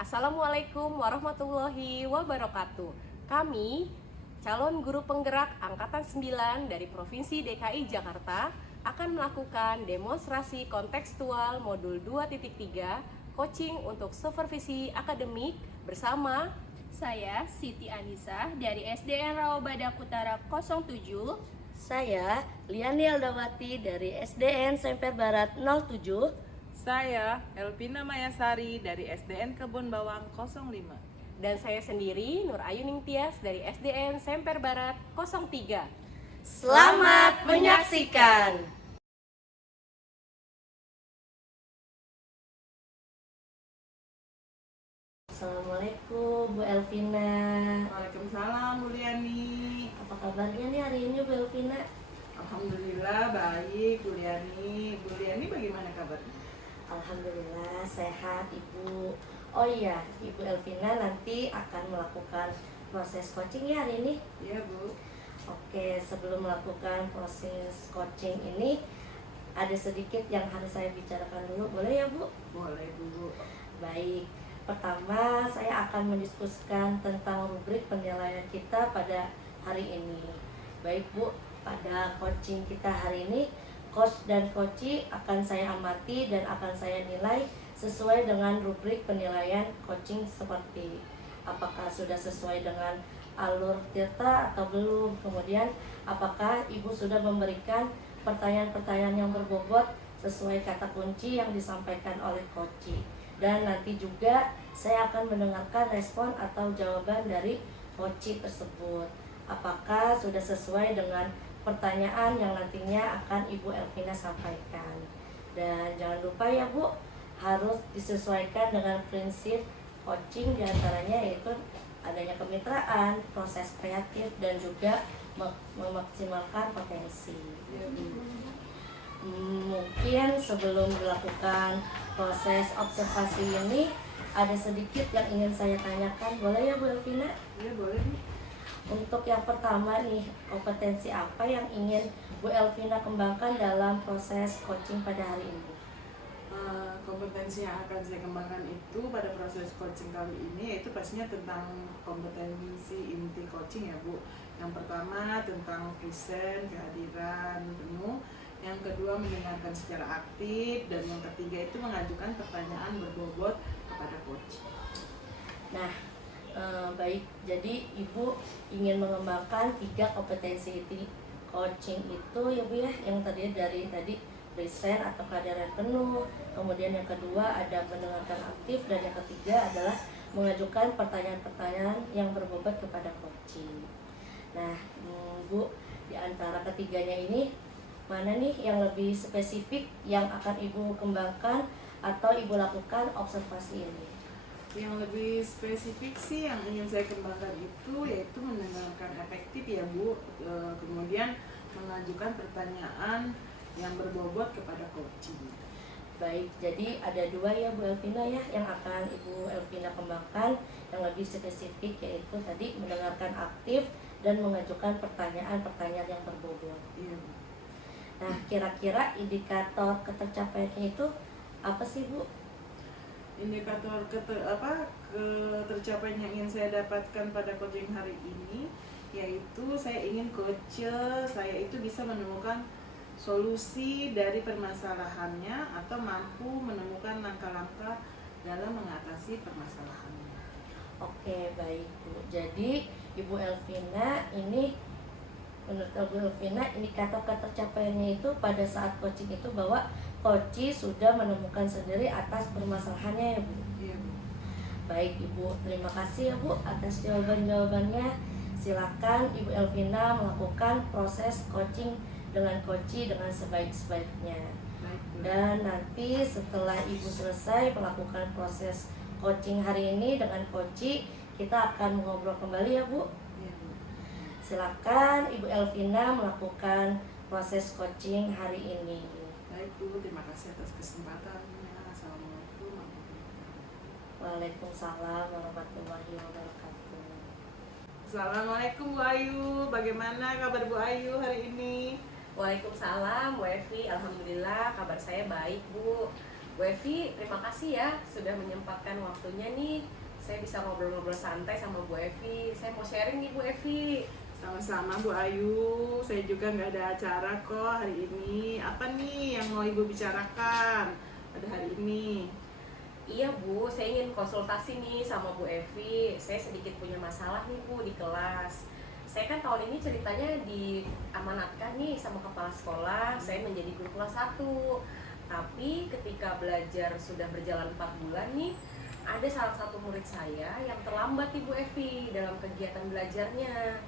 Assalamualaikum warahmatullahi wabarakatuh. Kami, calon guru penggerak Angkatan 9 dari Provinsi DKI Jakarta, akan melakukan demonstrasi kontekstual modul 2.3 coaching untuk supervisi akademik bersama Saya Siti Anissa dari SDN Rawabadak Utara 07. Saya Liani Aldawati dari SDN Semper Barat 07. Saya Elvina Mayasari dari SDN Kebun Bawang 05. dan saya sendiri Nur Ayu Ningtyas dari SDN Semper Barat 03. Selamat menyaksikan. Assalamualaikum Bu Elvina. Waalaikumsalam Bu Liani. Apa kabarnya nih hari ini Bu Elvina? Alhamdulillah baik Bu Liani. Bu Liani bagaimana kabarnya? Alhamdulillah sehat Ibu. Oh iya, Ibu Elvina nanti akan melakukan proses coaching ya hari ini? Iya Bu. Oke, sebelum melakukan proses coaching ini ada sedikit yang harus saya bicarakan dulu, boleh ya Bu? Boleh Bu. Baik, pertama saya akan mendiskusikan tentang rubrik penilaian kita pada hari ini. Baik Bu, pada coaching kita hari ini, coach dan coachee akan saya amati dan akan saya nilai sesuai dengan rubrik penilaian coaching seperti apakah sudah sesuai dengan alur tirta atau belum. Kemudian apakah Ibu sudah memberikan pertanyaan-pertanyaan yang berbobot sesuai kata kunci yang disampaikan oleh coachee. Dan nanti juga saya akan mendengarkan respon atau jawaban dari coachee tersebut. Apakah sudah sesuai dengan pertanyaan yang nantinya akan Ibu Elvina sampaikan. Dan jangan lupa ya Bu, harus disesuaikan dengan prinsip coaching, diantaranya yaitu adanya kemitraan, proses kreatif, dan juga memaksimalkan potensi. Mungkin sebelum dilakukan proses observasi ini ada sedikit yang ingin saya tanyakan, boleh ya Bu Elvina? Iya boleh Bu. Untuk yang pertama nih, kompetensi apa yang ingin Bu Elvina kembangkan dalam proses coaching pada hari ini? Kompetensi yang akan saya kembangkan itu pada proses coaching kali ini yaitu pastinya tentang kompetensi inti coaching ya Bu. Yang pertama tentang present, kehadiran penuh. Yang kedua mendengarkan secara aktif. Dan yang ketiga itu mengajukan pertanyaan berbobot kepada coach. Nah, baik, jadi Ibu ingin mengembangkan 3 kompetensi inti coaching itu ya Bu ya, yang tadi dari present atau kehadiran penuh, kemudian yang kedua ada mendengarkan aktif, dan yang ketiga adalah mengajukan pertanyaan-pertanyaan yang berbobot kepada coaching. Nah, Bu, di antara ketiganya ini mana nih yang lebih spesifik yang akan Ibu kembangkan atau Ibu lakukan observasi ini? Yang lebih spesifik sih yang ingin saya kembangkan itu yaitu mendengarkan efektif ya Bu, kemudian mengajukan pertanyaan yang berbobot kepada coaching. Baik, jadi ada 2 ya Bu Elvina ya yang akan Ibu Elvina kembangkan yang lebih spesifik, yaitu tadi mendengarkan aktif dan mengajukan pertanyaan-pertanyaan yang berbobot. Iya Bu. Nah, kira-kira indikator ketercapaiannya itu apa sih Bu? Indikator ketercapaian yang ingin saya dapatkan pada coaching hari ini yaitu saya ingin coach saya itu bisa menemukan solusi dari permasalahannya atau mampu menemukan langkah-langkah dalam mengatasi permasalahannya. Oke, baik Bu. Jadi Ibu Elvina ini, menurut Ibu Elvina, indikator ketercapaiannya itu pada saat coaching itu bahwa coachee sudah menemukan sendiri atas permasalahannya ya Bu. Iya Bu. Baik Ibu, terima kasih ya Bu atas jawaban-jawabannya. Silakan Ibu Elvina melakukan proses coaching dengan coachee dengan sebaik-sebaiknya. Baik Bu. Dan nanti setelah Ibu selesai melakukan proses coaching hari ini dengan coachee, kita akan mengobrol kembali ya Bu. Iya Bu. Silakan Ibu Elvina melakukan proses coaching hari ini. Baik Bu, terima kasih atas kesempatannya. Assalamualaikum warahmatullahi wabarakatuh. Waalaikumsalam warahmatullahi wabarakatuh. Assalamualaikum Bu Ayu, bagaimana kabar Bu Ayu hari ini? Waalaikumsalam Bu Evi, alhamdulillah kabar saya baik Bu. Bu Evi, terima kasih ya sudah menyempatkan waktunya nih. Saya bisa ngobrol-ngobrol santai sama Bu Evi. Saya mau sharing nih Bu Evi. Sama-sama Bu Ayu, saya juga nggak ada acara kok hari ini. Apa nih yang mau Ibu bicarakan pada hari ini? Iya Bu, saya ingin konsultasi nih sama Bu Evi. Saya sedikit punya masalah nih Bu di kelas. Saya kan tahun ini ceritanya diamanatkan nih sama kepala sekolah, saya menjadi guru kelas 1. Tapi ketika belajar sudah berjalan 4 bulan nih, ada salah satu murid saya yang terlambat nih Bu Evi dalam kegiatan belajarnya.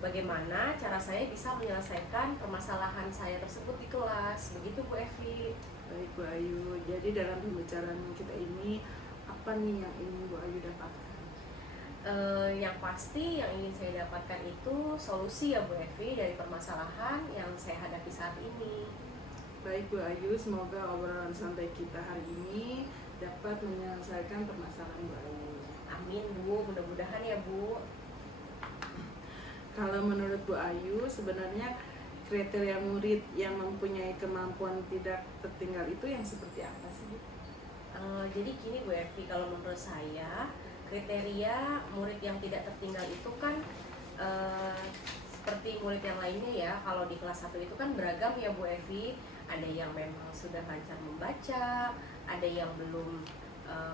Bagaimana cara saya bisa menyelesaikan permasalahan saya tersebut di kelas? Begitu Bu Evi. Baik Bu Ayu, jadi dalam pembicaraan kita ini apa nih yang ingin Bu Ayu dapatkan? Yang pasti yang ingin saya dapatkan itu solusi ya Bu Evi dari permasalahan yang saya hadapi saat ini. Baik Bu Ayu, semoga obrolan santai kita hari ini dapat menyelesaikan permasalahan Bu Ayu. Amin Bu, mudah-mudahan ya Bu. Kalau menurut Bu Ayu, sebenarnya kriteria murid yang mempunyai kemampuan tidak tertinggal itu yang seperti apa sih Bu? Jadi gini Bu Evi, kalau menurut saya kriteria murid yang tidak tertinggal itu kan seperti murid yang lainnya ya. Kalau di kelas 1 itu kan beragam ya Bu Evi. Ada yang memang sudah lancar membaca, ada yang belum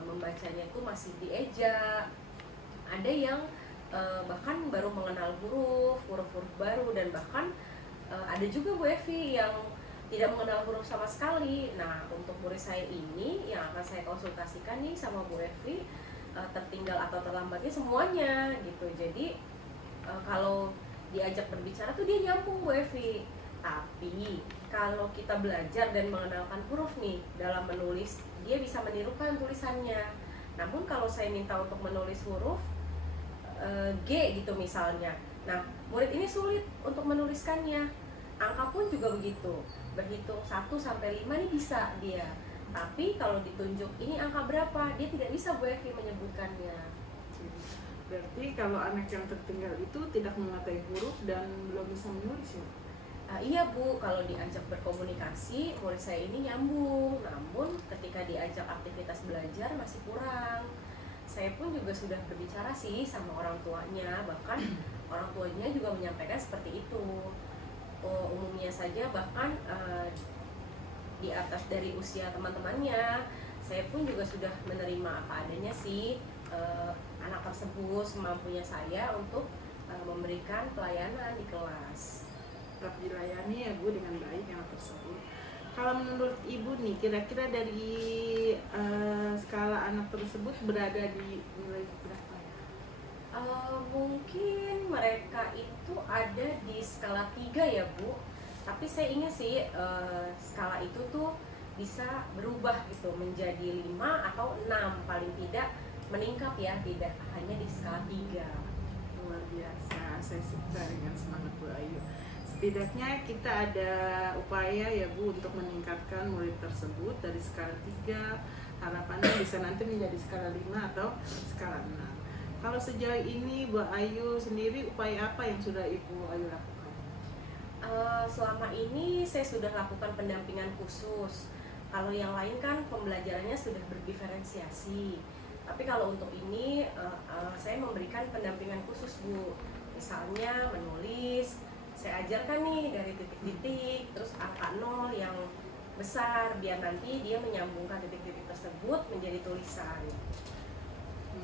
membacanya itu masih dieja, ada yang bahkan baru mengenal huruf-huruf baru, dan bahkan ada juga Bu Evi yang tidak mengenal huruf sama sekali. Nah, untuk murid saya ini yang akan saya konsultasikan nih sama Bu Evi, tertinggal atau terlambatnya semuanya gitu. Jadi kalau diajak berbicara tuh dia nyambung Bu Evi. Tapi kalau kita belajar dan mengenalkan huruf nih dalam menulis, dia bisa menirukan tulisannya. Namun kalau saya minta untuk menulis huruf G gitu misalnya, nah murid ini sulit untuk menuliskannya. Angka pun juga begitu, berhitung 1 sampai 5 nih bisa dia, tapi kalau ditunjuk ini angka berapa, dia tidak bisa Bu Evi menyebutkannya. Berarti kalau anak yang tertinggal itu tidak menguasai huruf dan belum bisa menulis ya? Iya Bu, kalau diajak berkomunikasi murid saya ini nyambung, namun ketika diajak aktivitas belajar masih kurang. Saya pun juga sudah berbicara sih sama orang tuanya, bahkan orang tuanya juga menyampaikan seperti itu. Umumnya saja bahkan di atas dari usia teman-temannya, saya pun juga sudah menerima apa adanya sih anak tersebut semampunya saya untuk memberikan pelayanan di kelas. Tetap dilayani ya Bu dengan baik anak tersebut. Kalau menurut Ibu nih, kira-kira dari skala anak tersebut berada di nilai berapa ya? Mungkin mereka itu ada di skala 3 ya Bu. Tapi saya ingin sih skala itu tuh bisa berubah gitu menjadi 5 atau 6, paling tidak meningkat ya, tidak hanya di skala 3. Luar biasa, saya suka dengan semangat Bu Ayu. Setidaknya kita ada upaya ya Bu untuk meningkatkan murid tersebut dari skala 3, harapannya bisa nanti menjadi skala 5 atau skala 6. Kalau sejauh ini Bu Ayu sendiri upaya apa yang sudah Ibu Ayu lakukan? Selama ini saya sudah lakukan pendampingan khusus. Kalau yang lain kan pembelajarannya sudah berdiferensiasi. Tapi kalau untuk ini saya memberikan pendampingan khusus Bu. Misalnya menulis, saya ajarkan nih dari titik-titik, terus angka 0 yang besar, biar nanti dia menyambungkan titik-titik tersebut menjadi tulisan.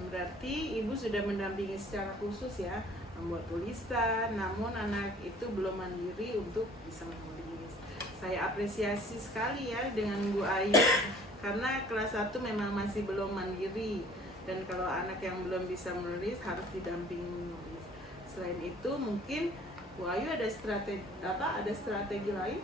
Berarti Ibu sudah mendampingi secara khusus ya, membuat tulisan, namun anak itu belum mandiri untuk bisa menulis. Saya apresiasi sekali ya dengan Bu Ayu, karena kelas 1 memang masih belum mandiri, dan kalau anak yang belum bisa menulis harus didampingi menulis. Selain itu mungkin Bu Ayu ada strategi lain?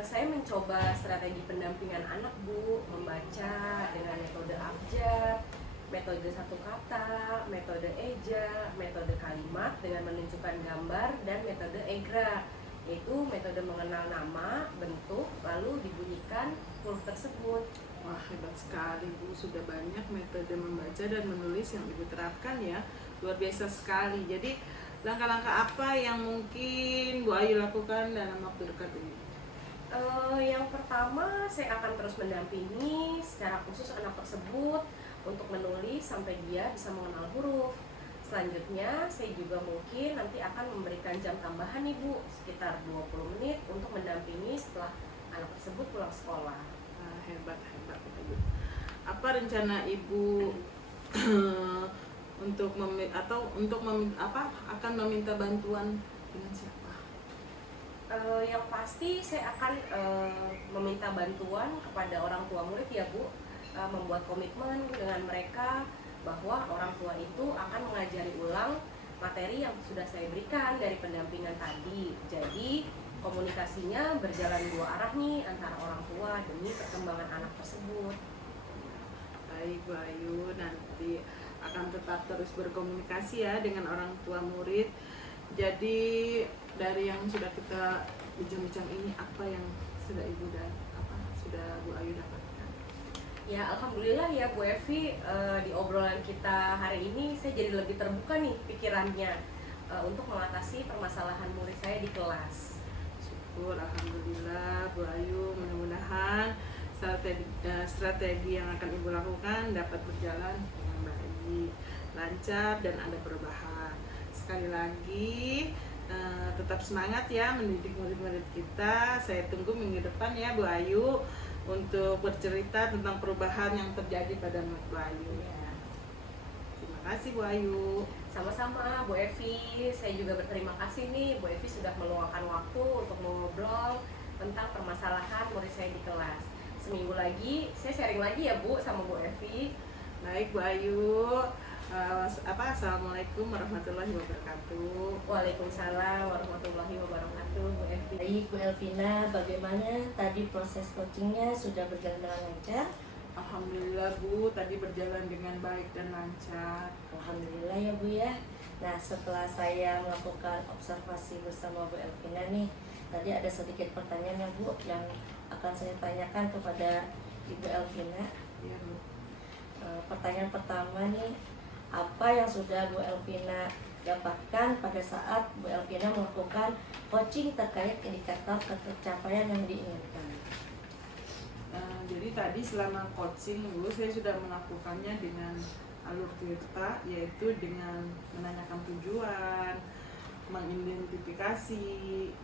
Saya mencoba strategi pendampingan anak Bu, membaca dengan metode abjad, metode satu kata, metode eja, metode kalimat dengan menunjukkan gambar, dan metode egra, yaitu metode mengenal nama, bentuk, lalu dibunyikan huruf tersebut. Wah, hebat sekali Bu, sudah banyak metode membaca dan menulis yang Ibu terapkan ya, luar biasa sekali. Jadi langkah-langkah apa yang mungkin Bu Ayu lakukan dalam waktu dekat ini? Yang Yang pertama, saya akan terus mendampingi secara khusus anak tersebut untuk menulis sampai dia bisa mengenal huruf. Selanjutnya, saya juga mungkin nanti akan memberikan jam tambahan nih Bu, sekitar 20 menit untuk mendampingi setelah anak tersebut pulang sekolah. Nah, hebat Ibu. Apa rencana Ibu untuk akan meminta bantuan dengan siapa? Yang pasti saya akan meminta bantuan kepada orang tua murid ya Bu, membuat komitmen dengan mereka bahwa orang tua itu akan mengajari ulang materi yang sudah saya berikan dari pendampingan tadi. Jadi komunikasinya berjalan dua arah nih antara orang tua demi perkembangan anak tersebut. Baik Bu Ayu, nanti akan tetap terus berkomunikasi ya dengan orang tua murid. Jadi dari yang sudah kita bincang-bincang ini, apa yang sudah sudah Bu Ayu dapatkan? Ya alhamdulillah ya Bu Evi, di obrolan kita hari ini saya jadi lebih terbuka nih pikirannya untuk mengatasi permasalahan murid saya di kelas. Syukur, alhamdulillah Bu Ayu, mudah-mudahan strategi yang akan Ibu lakukan dapat berjalan dengan baik, lancar dan ada perubahan. Sekali lagi tetap semangat ya mendidik murid-murid kita. Saya tunggu minggu depan ya Bu Ayu untuk bercerita tentang perubahan yang terjadi pada murid Bu Ayu. Terima kasih Bu Ayu. Sama-sama Bu Evi, saya juga berterima kasih nih Bu Evi sudah meluangkan waktu untuk ngobrol tentang permasalahan murid saya di kelas. Seminggu lagi saya sharing lagi ya Bu sama Bu Evi. Baik Bu Ayu. Assalamualaikum warahmatullahi wabarakatuh. Waalaikumsalam warahmatullahi wabarakatuh Bu Evi. Baik Bu Elvina, bagaimana tadi proses coachingnya sudah berjalan dengan lancar? Alhamdulillah Bu, tadi berjalan dengan baik dan lancar. Alhamdulillah ya Bu ya. Nah setelah saya melakukan observasi bersama Bu Elvina nih, tadi ada sedikit pertanyaan ya Bu yang akan saya tanyakan kepada Ibu Elvina. Iya Bu. Pertanyaan pertama nih, apa yang sudah Bu Elvina dapatkan pada saat Bu Elvina melakukan coaching terkait indikator pencapaian yang diinginkan? Jadi tadi selama coaching Bu, saya sudah melakukannya dengan alur tirta, yaitu dengan menanyakan tujuan, mengidentifikasi,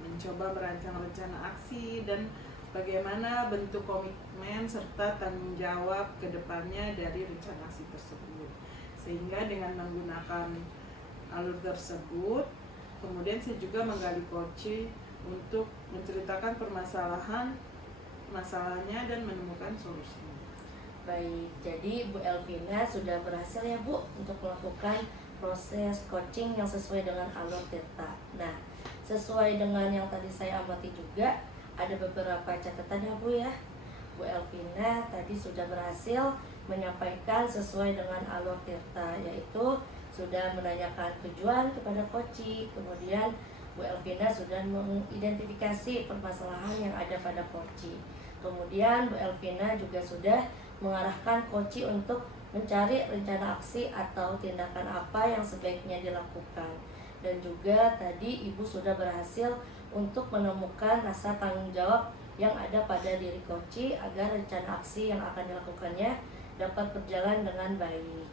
mencoba merancang rencana aksi, dan bagaimana bentuk komitmen serta tanggung jawab ke depannya dari rencana aksi tersebut. Sehingga dengan menggunakan alur tersebut, kemudian saya juga menggali coaching untuk menceritakan masalahnya dan menemukan solusinya. Baik, jadi Bu Elvina sudah berhasil ya Bu untuk melakukan proses coaching yang sesuai dengan alur tirta. Nah, sesuai dengan yang tadi saya amati juga, ada beberapa catatan ya Bu ya. Bu Elvina tadi sudah berhasil menyampaikan sesuai dengan alur tirta, yaitu sudah menanyakan tujuan kepada coaching, kemudian Bu Elvina sudah mengidentifikasi permasalahan yang ada pada coaching. Kemudian Bu Elvina juga sudah mengarahkan coaching untuk mencari rencana aksi atau tindakan apa yang sebaiknya dilakukan. Dan juga tadi Ibu sudah berhasil untuk menemukan rasa tanggung jawab yang ada pada diri coaching agar rencana aksi yang akan dilakukannya dapat berjalan dengan baik.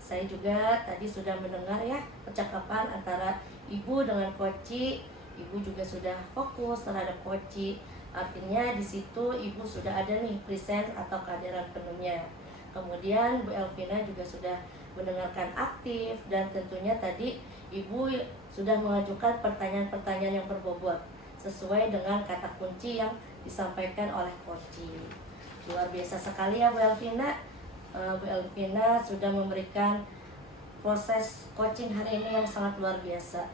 Saya juga tadi sudah mendengar ya percakapan antara Ibu dengan coaching. Ibu juga sudah fokus terhadap coaching. Artinya di situ Ibu sudah ada nih present atau kehadiran penuhnya. Kemudian Bu Elvina juga sudah mendengarkan aktif, dan tentunya tadi Ibu sudah mengajukan pertanyaan-pertanyaan yang berbobot sesuai dengan kata kunci yang disampaikan oleh coaching. Luar biasa sekali ya Bu Elvina. Bu Elvina sudah memberikan proses coaching hari ini yang sangat luar biasa.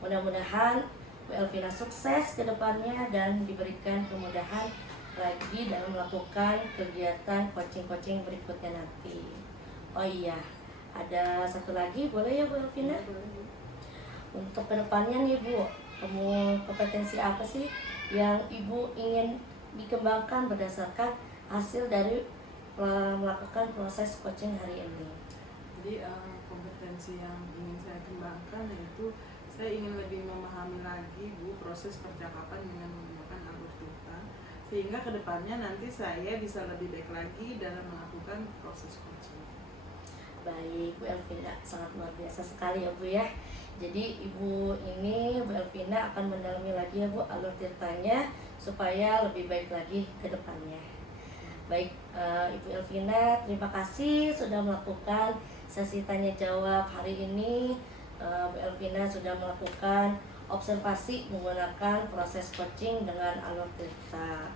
Mudah-mudahan Bu Elvina sukses ke depannya dan diberikan kemudahan lagi dalam melakukan kegiatan coaching-coaching berikutnya nanti. Oh iya, ada satu lagi boleh ya Bu Elvina? Untuk kedepannya nih Bu, kompetensi apa sih yang Ibu ingin dikembangkan berdasarkan hasil dari melakukan proses coaching hari ini? Jadi kompetensi yang ingin saya kembangkan yaitu saya ingin lebih memahami lagi Bu proses percakapan dengan menggunakan alur tirta, sehingga kedepannya nanti saya bisa lebih baik lagi dalam melakukan proses coaching. Baik, Bu Elvina, sangat luar biasa sekali ya Bu ya. Jadi Bu Elvina akan mendalami lagi ya Bu alur tirtanya supaya lebih baik lagi ke depannya. Baik, Ibu Elvina, terima kasih sudah melakukan sesi tanya jawab hari ini. Bu Elvina sudah melakukan observasi menggunakan proses coaching dengan alur tirta.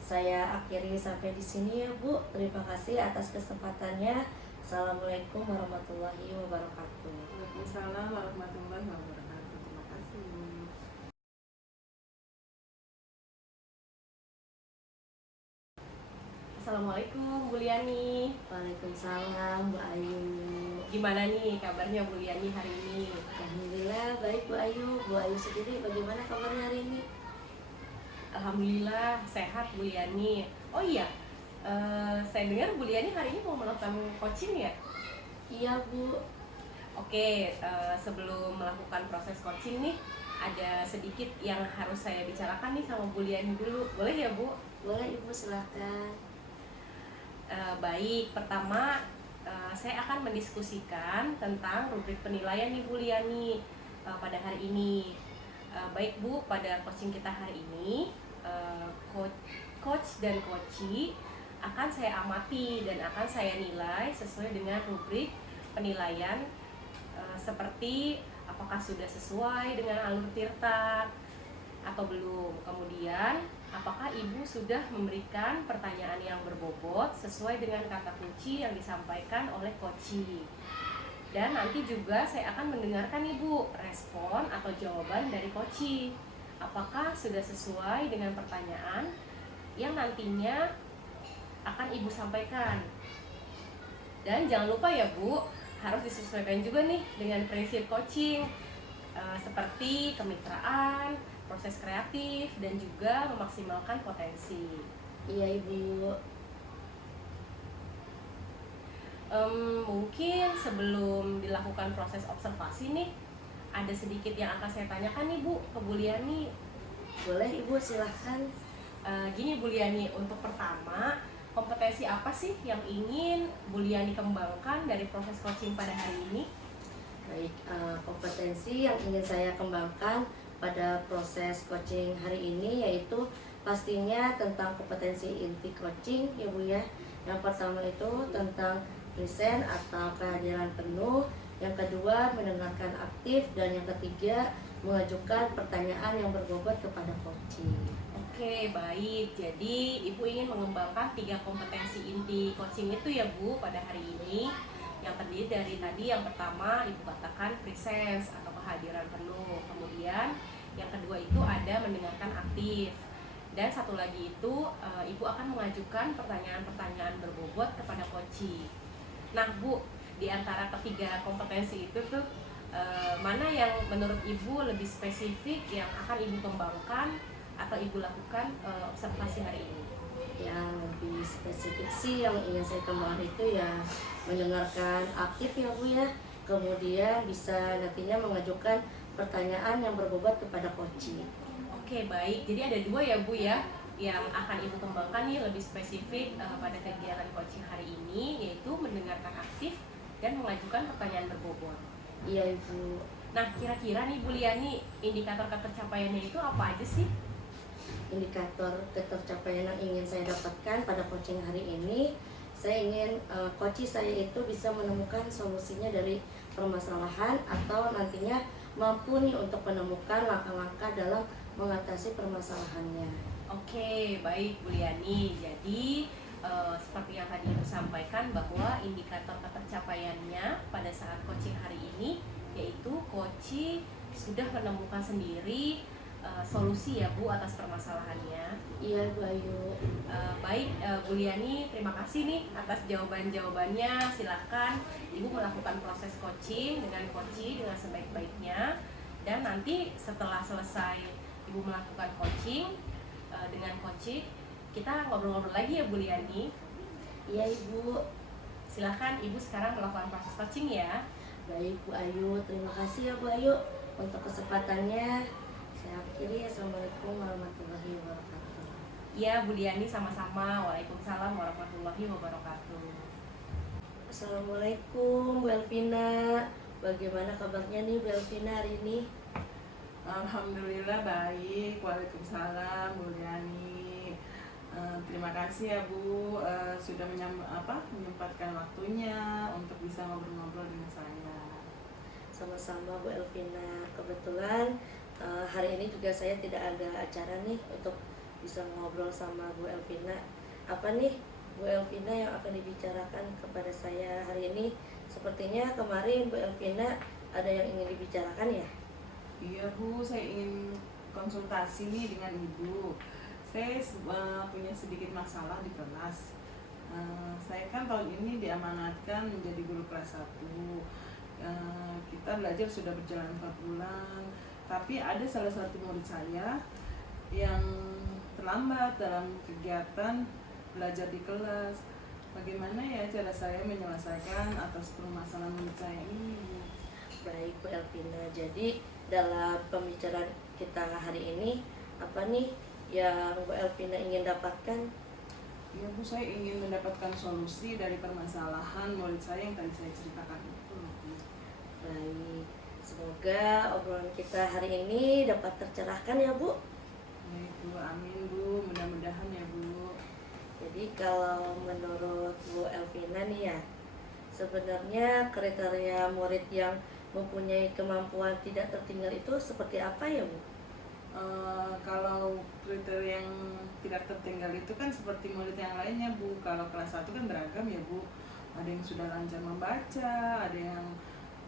Saya akhiri sampai di sini ya Bu. Terima kasih atas kesempatannya. Assalamualaikum warahmatullahi wabarakatuh. Waalaikumsalam warahmatullahi wabarakatuh. Terima kasih. Assalamualaikum Bu Liani. Waalaikumsalam Bu Ayu. Gimana nih kabarnya Bu Liani hari ini? Alhamdulillah baik Bu Ayu. Bu Ayu sendiri bagaimana kabarnya hari ini? Alhamdulillah sehat Bu Liani. Oh iya, saya dengar Bu Liani hari ini mau melakukan coaching ya? Iya Bu. Oke, sebelum melakukan proses coaching nih, ada sedikit yang harus saya bicarakan nih sama Bu Liani dulu. Boleh ya Bu? Boleh Ibu, silahkan. Baik, pertama saya akan mendiskusikan tentang rubrik penilaian nih Bu Liani pada hari ini. Baik Bu, pada coaching kita hari ini, coach dan coachee akan saya amati dan akan saya nilai sesuai dengan rubrik penilaian seperti apakah sudah sesuai dengan alur tirta atau belum. Kemudian apakah Ibu sudah memberikan pertanyaan yang berbobot sesuai dengan kata kunci yang disampaikan oleh coachee. Dan nanti juga saya akan mendengarkan Ibu respon atau jawaban dari coachee. Apakah sudah sesuai dengan pertanyaan yang nantinya akan Ibu sampaikan. Dan jangan lupa ya Bu, harus disesuaikan juga nih dengan prinsip coaching seperti kemitraan, proses kreatif, dan juga memaksimalkan potensi. Iya Ibu. Mungkin sebelum dilakukan proses observasi nih, ada sedikit yang akan saya tanyakan nih Bu ke Bu Liani. Boleh Ibu, silahkan. Gini Bu Liani, untuk pertama, kompetensi apa sih yang ingin Bu Liani kembangkan dari proses coaching pada hari ini? Baik, kompetensi yang ingin saya kembangkan pada proses coaching hari ini yaitu pastinya tentang kompetensi inti coaching ya Bu ya. Yang pertama itu tentang present atau kehadiran penuh, yang kedua mendengarkan aktif, dan yang ketiga mengajukan pertanyaan yang berbobot kepada coaching. Oke, baik. Jadi Ibu ingin mengembangkan 3 kompetensi inti coaching itu ya Bu pada hari ini. Yang terdiri dari tadi yang pertama Ibu katakan presence atau kehadiran penuh. Kemudian yang kedua itu ada mendengarkan aktif. Dan satu lagi itu Ibu akan mengajukan pertanyaan-pertanyaan berbobot kepada coachee. Nah Bu, di antara ketiga kompetensi itu tuh mana yang menurut Ibu lebih spesifik yang akan Ibu kembangkan atau Ibu lakukan observasi hari ini? Yang lebih spesifik sih yang ingin saya kembangkan itu ya mendengarkan aktif ya Bu ya. Kemudian bisa nantinya mengajukan pertanyaan yang berbobot kepada coaching. Oke, baik. Jadi ada 2 ya Bu ya yang akan Ibu kembangkan nih lebih spesifik pada kegiatan coaching hari ini, yaitu mendengarkan aktif dan mengajukan pertanyaan berbobot. Iya Ibu. Nah, kira-kira nih Bu Liani, indikator ketercapaiannya itu apa aja sih? Indikator ketercapaian yang ingin saya dapatkan pada coaching hari ini, saya ingin coachee saya itu bisa menemukan solusinya dari permasalahan atau nantinya mampu nih untuk menemukan langkah-langkah dalam mengatasi permasalahannya. Oke, baik Bu Liani. Jadi seperti yang tadi Ibu sampaikan bahwa indikator ketercapaiannya pada saat coaching hari ini yaitu coachee sudah menemukan sendiri solusi ya Bu atas permasalahannya. Iya Bu Ayu. Baik Bu Liani, terima kasih nih atas jawaban-jawabannya. Silahkan Ibu melakukan proses coaching dengan coachee dengan sebaik-baiknya. Dan nanti setelah selesai Ibu melakukan coaching dengan coachee, kita ngobrol-ngobrol lagi ya Bu Liani. Iya Ibu. Silahkan Ibu sekarang melakukan proses coaching ya. Baik Bu Ayu, terima kasih ya Bu Ayu untuk kesempatannya. Saya akhiri. Assalamualaikum warahmatullahi wabarakatuh. Iya, Bu Liani sama-sama. Waalaikumsalam warahmatullahi wabarakatuh. Assalamualaikum Bu Elvina. Bagaimana kabarnya nih Bu Elvina hari ini? Alhamdulillah baik. Waalaikumsalam Bu Liani. Terima kasih ya Bu, sudah menyempatkan waktunya untuk bisa ngobrol-ngobrol dengan saya. Sama-sama Bu Elvina. Kebetulan hari ini juga saya tidak ada acara nih untuk bisa ngobrol sama Bu Elvina. Apa nih Bu Elvina yang akan dibicarakan kepada saya hari ini? Sepertinya kemarin Bu Elvina ada yang ingin dibicarakan ya? Iya Bu, saya ingin konsultasi nih dengan Ibu. Saya punya sedikit masalah di kelas. Saya kan tahun ini diamanatkan menjadi guru kelas 1. Kita belajar sudah berjalan 4 bulan, tapi ada salah satu murid saya yang terlambat dalam kegiatan belajar di kelas. Bagaimana ya cara saya menyelesaikan atas permasalahan murid saya ini? Baik Bu Elvina, jadi dalam pembicaraan kita hari ini, apa nih yang Bu Elvina ingin dapatkan? Ya Bu, saya ingin mendapatkan solusi dari permasalahan murid saya yang tadi saya ceritakan itu. Baik, semoga obrolan kita hari ini dapat tercerahkan ya Bu. Baik Bu, amin Bu, mudah-mudahan ya Bu. Jadi kalau menurut Bu Elvina nih ya, sebenarnya kriteria murid yang mempunyai kemampuan tidak tertinggal itu seperti apa ya Bu? Kalau kriteria yang tidak tertinggal itu kan seperti murid yang lainnya Bu. Kalau kelas 1 kan beragam ya Bu. Ada yang sudah lancar membaca, ada yang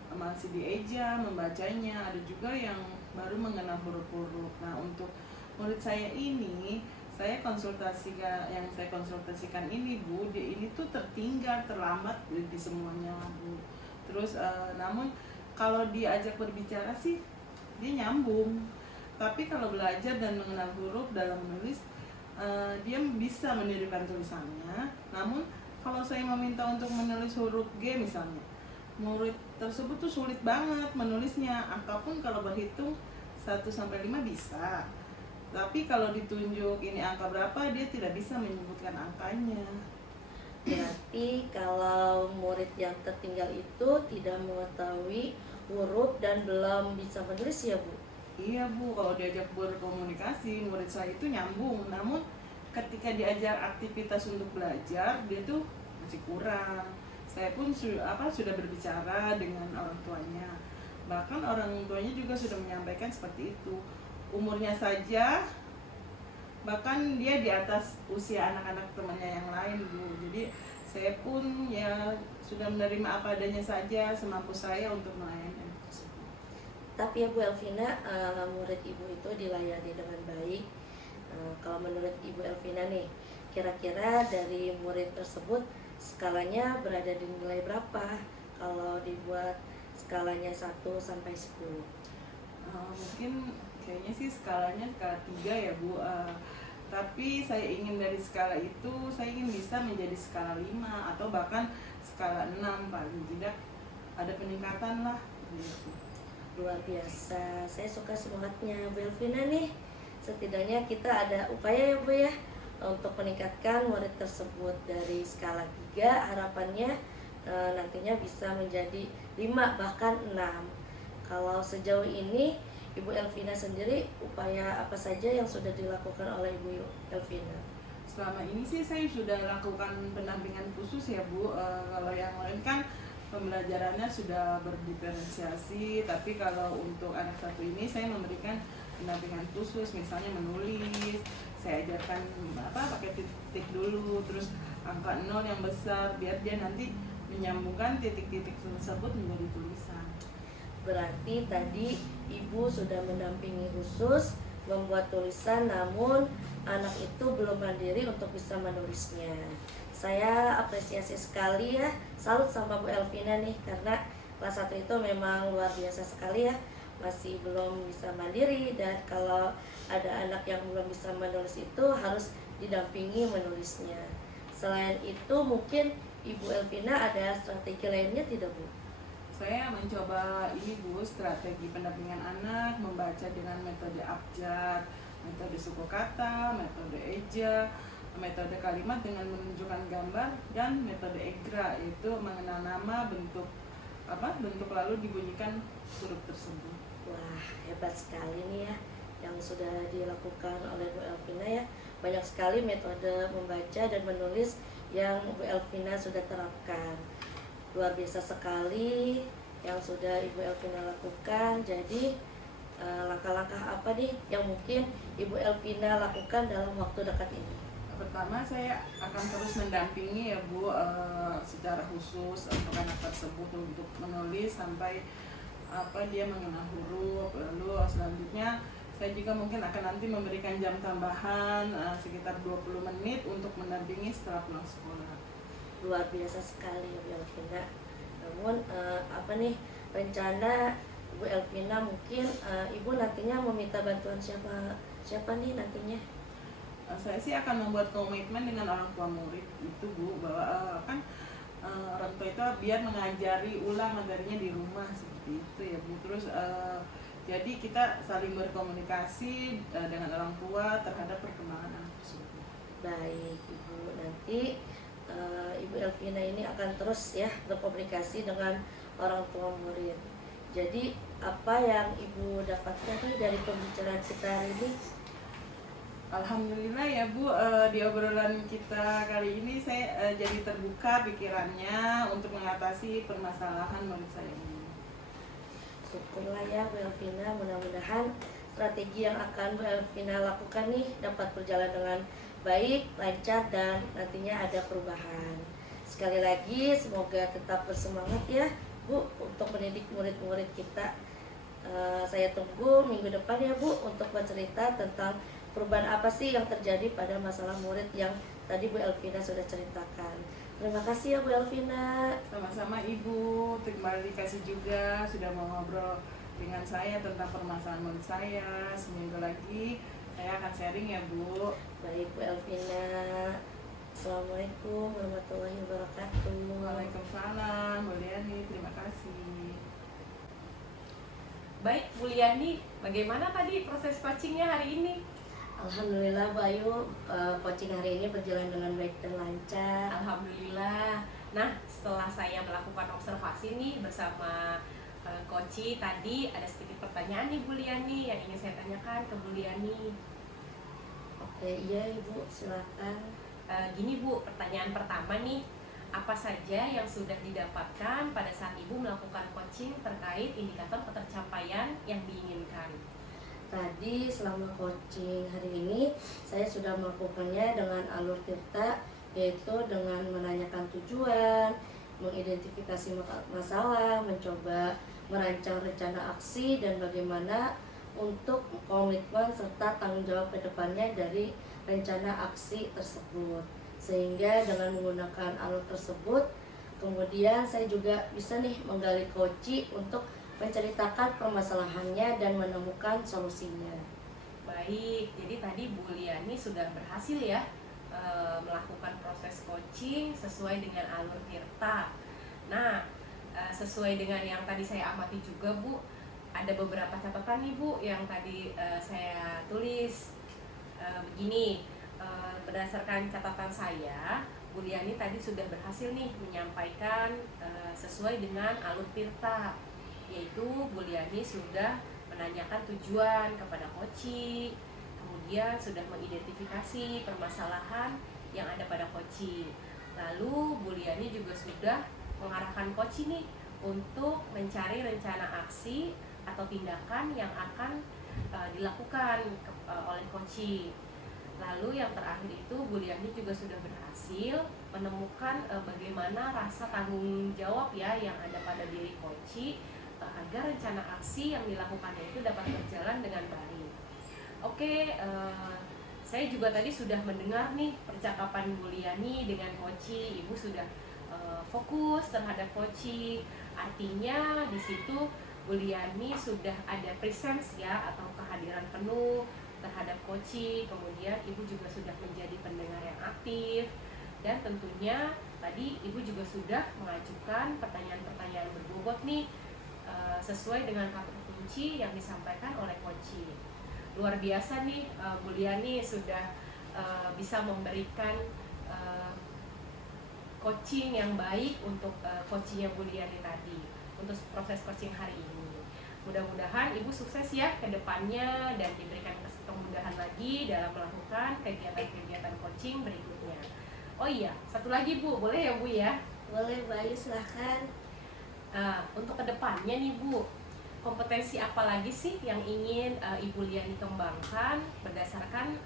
masih dieja membacanya, ada juga yang baru mengenal huruf-huruf. Nah, untuk murid saya ini, yang saya konsultasikan ini Bu, dia ini tuh tertinggal, terlambat di semuanya Bu. Terus namun kalau diajak berbicara sih dia nyambung. Tapi kalau belajar dan mengenal huruf dalam menulis, dia bisa menirukan tulisannya. Namun kalau saya meminta untuk menulis huruf G misalnya, murid tersebut tuh sulit banget menulisnya. Angka pun kalau berhitung 1-5 bisa. Tapi kalau ditunjuk ini angka berapa, dia tidak bisa menyebutkan angkanya. Berarti kalau murid yang tertinggal itu tidak mengetahui huruf dan belum bisa menulis ya Bu? Iya Bu, kalau diajak berkomunikasi, murid saya itu nyambung. Namun ketika diajak aktivitas untuk belajar, dia tuh masih kurang. Saya pun sudah berbicara dengan orang tuanya. Bahkan orang tuanya juga sudah menyampaikan seperti itu. Umurnya saja, bahkan dia di atas usia anak-anak temannya yang lain Bu. Jadi saya pun ya sudah menerima apa adanya saja semampu saya untuk melayani. Tapi ya Bu Elvina, murid Ibu itu dilayani dengan baik. Kalau menurut Ibu Elvina nih, kira-kira dari murid tersebut skalanya berada di nilai berapa? Kalau dibuat skalanya 1-10. Mungkin kayaknya sih skalanya skala 3 ya Bu. Tapi saya ingin dari skala itu, saya ingin bisa menjadi skala 5 atau bahkan skala 6, paling tidak ada peningkatan lah gitu. Luar biasa, saya suka semangatnya Bu Elvina nih. Setidaknya kita ada upaya ya Bu ya untuk meningkatkan murid tersebut dari skala 3, harapannya nantinya bisa menjadi 5 bahkan 6. Kalau sejauh ini Ibu Elvina sendiri, upaya apa saja yang sudah dilakukan oleh Ibu Elvina? Selama ini sih saya sudah lakukan pendampingan khusus ya Bu. Kalau yang lain kan pembelajarannya sudah berdiferensiasi, tapi kalau untuk anak satu ini saya memberikan pendampingan khusus, misalnya menulis, saya ajarkan pakai titik dulu, terus angka 0 yang besar, biar dia nanti menyambungkan titik-titik tersebut menjadi tulisan. Berarti tadi Ibu sudah mendampingi khusus membuat tulisan, namun anak itu belum mandiri untuk bisa menulisnya. Saya apresiasi sekali ya, salut sama Bu Elvina nih, karena kelas 1 itu memang luar biasa sekali ya, masih belum bisa mandiri, dan kalau ada anak yang belum bisa menulis itu harus didampingi menulisnya. Selain itu mungkin Ibu Elvina ada strategi lainnya tidak Bu? Saya mencoba ini Bu, strategi pendampingan anak, membaca dengan metode abjad. metode suku kata, metode eja, metode kalimat dengan menunjukkan gambar, dan metode EGRA yaitu mengenal nama, bentuk lalu dibunyikan huruf tersebut. Wah, hebat sekali nih ya yang sudah dilakukan oleh Bu Elvina ya. Banyak sekali metode membaca dan menulis yang Bu Elvina sudah terapkan. Luar biasa sekali yang sudah Ibu Elvina lakukan. Jadi langkah-langkah apa nih yang mungkin Ibu Elvina lakukan dalam waktu dekat ini? Pertama, saya akan terus mendampingi ya Bu, secara khusus untuk anak tersebut untuk menulis sampai dia mengenal huruf. Lalu selanjutnya saya juga mungkin akan nanti memberikan jam tambahan sekitar 20 menit untuk mendampingi setelah pulang sekolah. Luar biasa sekali Bu Elvina. Namun rencana Bu Elvina mungkin Ibu nantinya meminta bantuan siapa nih nantinya? Saya sih akan membuat komitmen dengan orang tua murid itu Bu, bahwa orang tua itu biar mengajari ulang materinya di rumah seperti itu ya Bu. Terus jadi kita saling berkomunikasi dengan orang tua terhadap perkembangan anak tersebut. Baik Ibu, nanti Ibu Elvina ini akan terus ya berkomunikasi dengan orang tua murid. Jadi apa yang Ibu dapatkan nih dari pembicaraan kita hari ini? Alhamdulillah ya Bu, di obrolan kita kali ini saya jadi terbuka pikirannya untuk mengatasi permasalahan murid saya ini. Syukurlah ya Bu Elvina, mudah-mudahan strategi yang akan Bu Elvina lakukan nih dapat berjalan dengan baik, lancar, dan nantinya ada perubahan. Sekali lagi semoga tetap bersemangat ya Bu untuk mendidik murid-murid kita. Saya tunggu minggu depan ya Bu untuk bercerita tentang perubahan apa sih yang terjadi pada masalah murid yang tadi Bu Elvina sudah ceritakan. Terima kasih ya Bu Elvina. Sama-sama Ibu, terima kasih juga sudah mau ngobrol dengan saya tentang permasalahan murid saya. Seminggu lagi saya akan sharing ya Bu. Baik Bu Elvina. Assalamualaikum warahmatullahi wabarakatuh. Waalaikumsalam, Bu Liani, terima kasih. Baik Bu Liani, bagaimana tadi proses coachingnya hari ini? Alhamdulillah Bu Ayu, coaching hari ini berjalan dengan baik dan lancar. Alhamdulillah. Nah, setelah saya melakukan observasi nih bersama Koci, tadi ada sedikit pertanyaan nih Bu Liani yang ingin saya tanyakan ke Bu Liani. Oke, iya Ibu, silakan. Gini Bu, pertanyaan pertama nih, apa saja yang sudah didapatkan pada saat Ibu melakukan coaching terkait indikator ketercapaian yang diinginkan? Tadi selama coaching hari ini saya sudah melakukannya dengan alur tirta, yaitu dengan menanyakan tujuan, mengidentifikasi masalah, mencoba merancang rencana aksi, dan bagaimana untuk komitmen serta tanggung jawab ke depannya dari rencana aksi tersebut. Sehingga dengan menggunakan alur tersebut, kemudian saya juga bisa nih menggali coaching untuk menceritakan permasalahannya dan menemukan solusinya. Baik, jadi tadi Bu Liani sudah berhasil ya melakukan proses coaching sesuai dengan alur tirta. Nah, sesuai dengan yang tadi saya amati juga Bu, ada beberapa catatan nih Bu yang tadi saya tulis. Begini, berdasarkan catatan saya, Bu Liani tadi sudah berhasil nih menyampaikan sesuai dengan alur tirta, yaitu Bu Liani sudah menanyakan tujuan kepada Koci, kemudian sudah mengidentifikasi permasalahan yang ada pada Koci. Lalu Bu Liani juga sudah mengarahkan Koci nih untuk mencari rencana aksi atau tindakan yang akan dilakukan oleh Koci. Lalu yang terakhir itu Bu Liani juga sudah berhasil menemukan bagaimana rasa tanggung jawab ya yang ada pada diri Koci agar rencana aksi yang dilakukannya itu dapat berjalan dengan baik. Oke, saya juga tadi sudah mendengar nih percakapan Bu Liani dengan Koci. Ibu sudah fokus terhadap Koci. Artinya di situ Bu Liani sudah ada presence ya atau kehadiran penuh terhadap Koci. Kemudian Ibu juga sudah menjadi pendengar yang aktif, dan tentunya tadi Ibu juga sudah mengajukan pertanyaan-pertanyaan berbobot nih sesuai dengan kata kunci yang disampaikan oleh Koci. luar biasa nih Bu Liani sudah bisa memberikan coaching yang baik untuk coachingnya Bu Liani tadi untuk proses coaching hari ini. Mudah-mudahan Ibu sukses ya ke depannya dan diberikan kemudahan lagi dalam melakukan kegiatan-kegiatan coaching berikutnya. Oh iya, satu lagi Bu, boleh ya Bu ya? Boleh Bu Ayu, silahkan. Untuk kedepannya nih Bu, kompetensi apa lagi sih yang ingin Ibu Liani kembangkan berdasarkan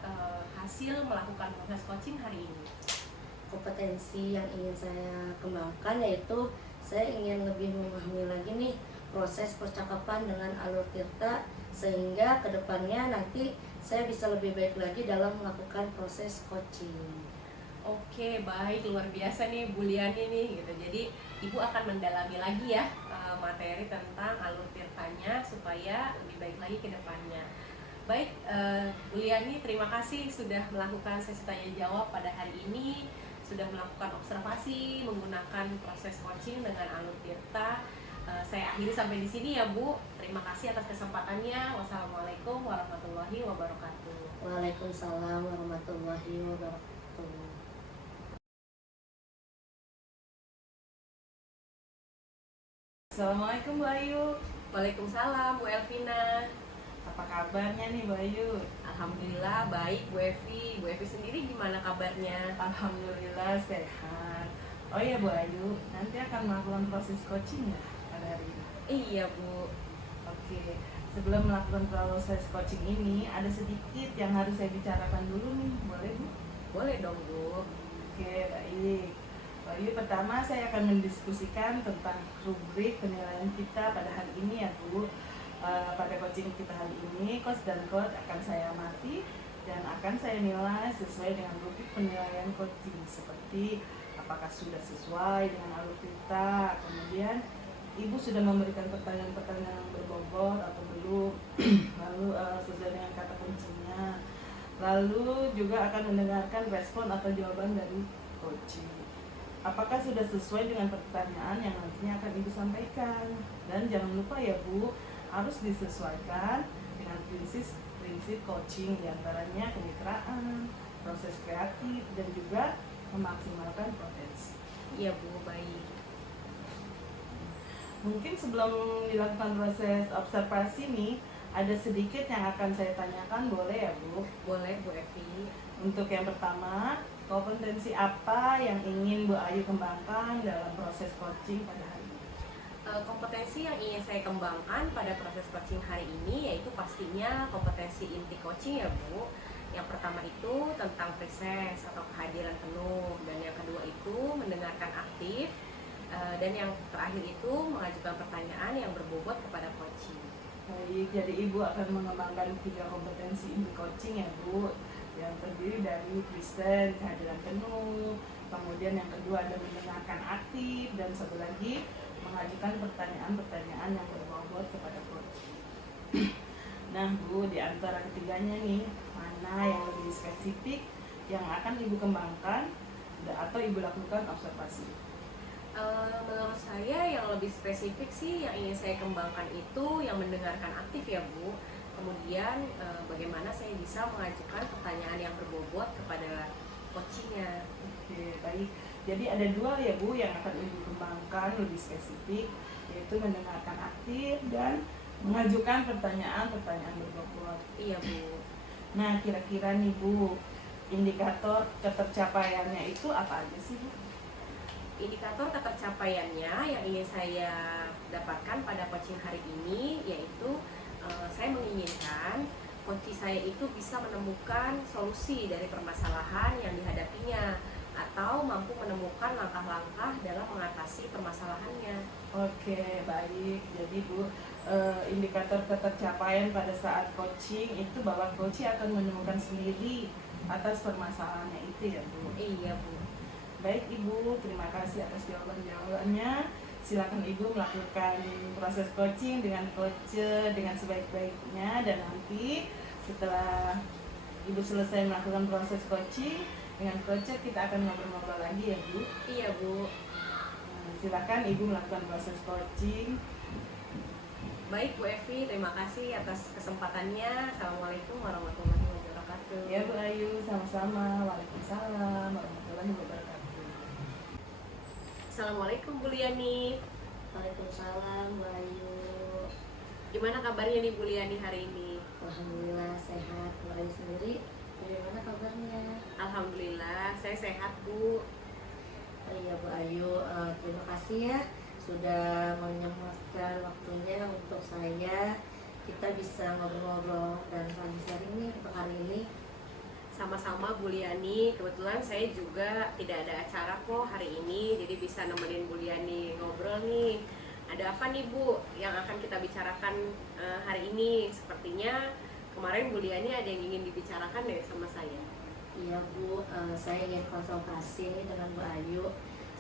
hasil melakukan proses coaching hari ini? Kompetensi yang ingin saya kembangkan yaitu saya ingin lebih memahami lagi nih proses percakapan dengan alur tirta, sehingga kedepannya nanti saya bisa lebih baik lagi dalam melakukan proses coaching. Oke, baik, luar biasa nih Bu Liani nih gitu. Jadi Ibu akan mendalami lagi ya materi tentang alur tirtanya supaya lebih baik lagi ke depannya. Baik, Bu Liani, terima kasih sudah melakukan sesi tanya jawab pada hari ini, sudah melakukan observasi menggunakan proses coaching dengan alur tirta. Saya akhiri sampai di sini ya Bu. Terima kasih atas kesempatannya. Wassalamualaikum warahmatullahi wabarakatuh. Waalaikumsalam warahmatullahi wabarakatuh. Assalamualaikum Bu Ayu. Waalaikumsalam Bu Elvina. Apa kabarnya nih Bu Ayu? Alhamdulillah baik Bu Evi. Bu Evi sendiri gimana kabarnya? Alhamdulillah sehat. Oh iya Bu Ayu, nanti akan melakukan proses coaching ya pada hari ini? Iya Bu. Oke, sebelum melakukan proses coaching ini ada sedikit yang harus saya bicarakan dulu nih, boleh Bu? Boleh dong Bu. Oke, baik. Baik, pertama saya akan mendiskusikan tentang rubrik penilaian kita pada hari ini ya Bu. Pada coaching kita hari ini, coach dan coach akan saya amati dan akan saya nilai sesuai dengan rubrik penilaian coaching, seperti apakah sudah sesuai dengan alur kita, kemudian Ibu sudah memberikan pertanyaan-pertanyaan yang berbobot atau belum, lalu sesuai dengan kata kuncinya, lalu juga akan mendengarkan respon atau jawaban dari coaching. Apakah sudah sesuai dengan pertanyaan yang nantinya akan Ibu sampaikan, dan jangan lupa ya Bu, harus disesuaikan dengan prinsip coaching, diantaranya kemitraan, proses kreatif, dan juga memaksimalkan potensi. Iya Bu, baik. Mungkin sebelum dilakukan proses observasi nih, ada sedikit yang akan saya tanyakan, boleh ya Bu? Boleh Bu Evi. Untuk yang pertama, kompetensi apa yang ingin Bu Ayu kembangkan dalam proses coaching pada hari ini? Kompetensi yang ingin saya kembangkan pada proses coaching hari ini yaitu pastinya kompetensi inti coaching ya Bu. Yang pertama itu tentang presence atau kehadiran penuh, dan yang kedua itu mendengarkan aktif, dan yang terakhir itu mengajukan pertanyaan yang berbobot kepada coaching. Baik, jadi Ibu akan mengembangkan 3 kompetensi inti coaching ya Bu, yang terdiri dari present, kehadiran penuh, kemudian yang kedua ada mendengarkan aktif, dan satu lagi mengajukan pertanyaan-pertanyaan yang berbobot kepada coaching. Nah Bu, di antara ketiganya nih, mana yang lebih spesifik yang akan Ibu kembangkan atau Ibu lakukan observasi? Menurut saya yang lebih spesifik sih yang ingin saya kembangkan itu yang mendengarkan aktif ya Bu. Kemudian bagaimana saya bisa mengajukan pertanyaan yang berbobot kepada coachingnya. Oke, baik. Jadi ada 2 ya Bu yang akan Ibu kembangkan lebih spesifik, yaitu mendengarkan aktif dan mengajukan pertanyaan-pertanyaan berbobot. Iya Bu. Nah, kira-kira nih Bu, indikator ketercapaiannya itu apa aja sih Bu? Indikator ketercapaiannya yang ingin saya dapatkan pada coaching hari ini yaitu saya menginginkan coaching saya itu bisa menemukan solusi dari permasalahan yang dihadapinya atau mampu menemukan langkah-langkah dalam mengatasi permasalahannya. Oke, baik. Jadi Bu, indikator ketercapaian pada saat coaching itu bahwa coach akan menemukan sendiri atas permasalahannya itu ya Bu. Iya Bu. Baik Ibu, terima kasih atas jawaban-jawabannya. Silakan Ibu melakukan proses coaching dengan coach dengan sebaik-baiknya, dan nanti setelah Ibu selesai melakukan proses coaching dengan coach, kita akan ngobrol-ngobrol lagi ya Bu. Iya Bu. Silakan Ibu melakukan proses coaching Baik Bu Evi, terima kasih atas kesempatannya. Assalamualaikum warahmatullahi wabarakatuh. Ya Bu Ayu, sama-sama. Waalaikumsalam warahmatullahi wabarakatuh. Assalamualaikum Bu Liani. Waalaikumsalam Bu Ayu. Gimana kabarnya nih Bu Liani hari ini? Alhamdulillah sehat. Bu Ayu sendiri bagaimana kabarnya? Alhamdulillah, saya sehat Bu. Oh iya Bu Ayu, terima kasih ya sudah menyempatkan waktunya untuk saya. Kita bisa ngobrol-ngobrol dan saling sharing nih untuk hari ini. Sama-sama Bu Liani, kebetulan saya juga tidak ada acara kok hari ini, jadi bisa nemenin Bu Liani ngobrol nih. Ada apa nih Bu yang akan kita bicarakan hari ini? Sepertinya kemarin Bu Liani ada yang ingin dibicarakan deh sama saya. Iya Bu, saya ingin konsultasi nih dengan Bu Ayu.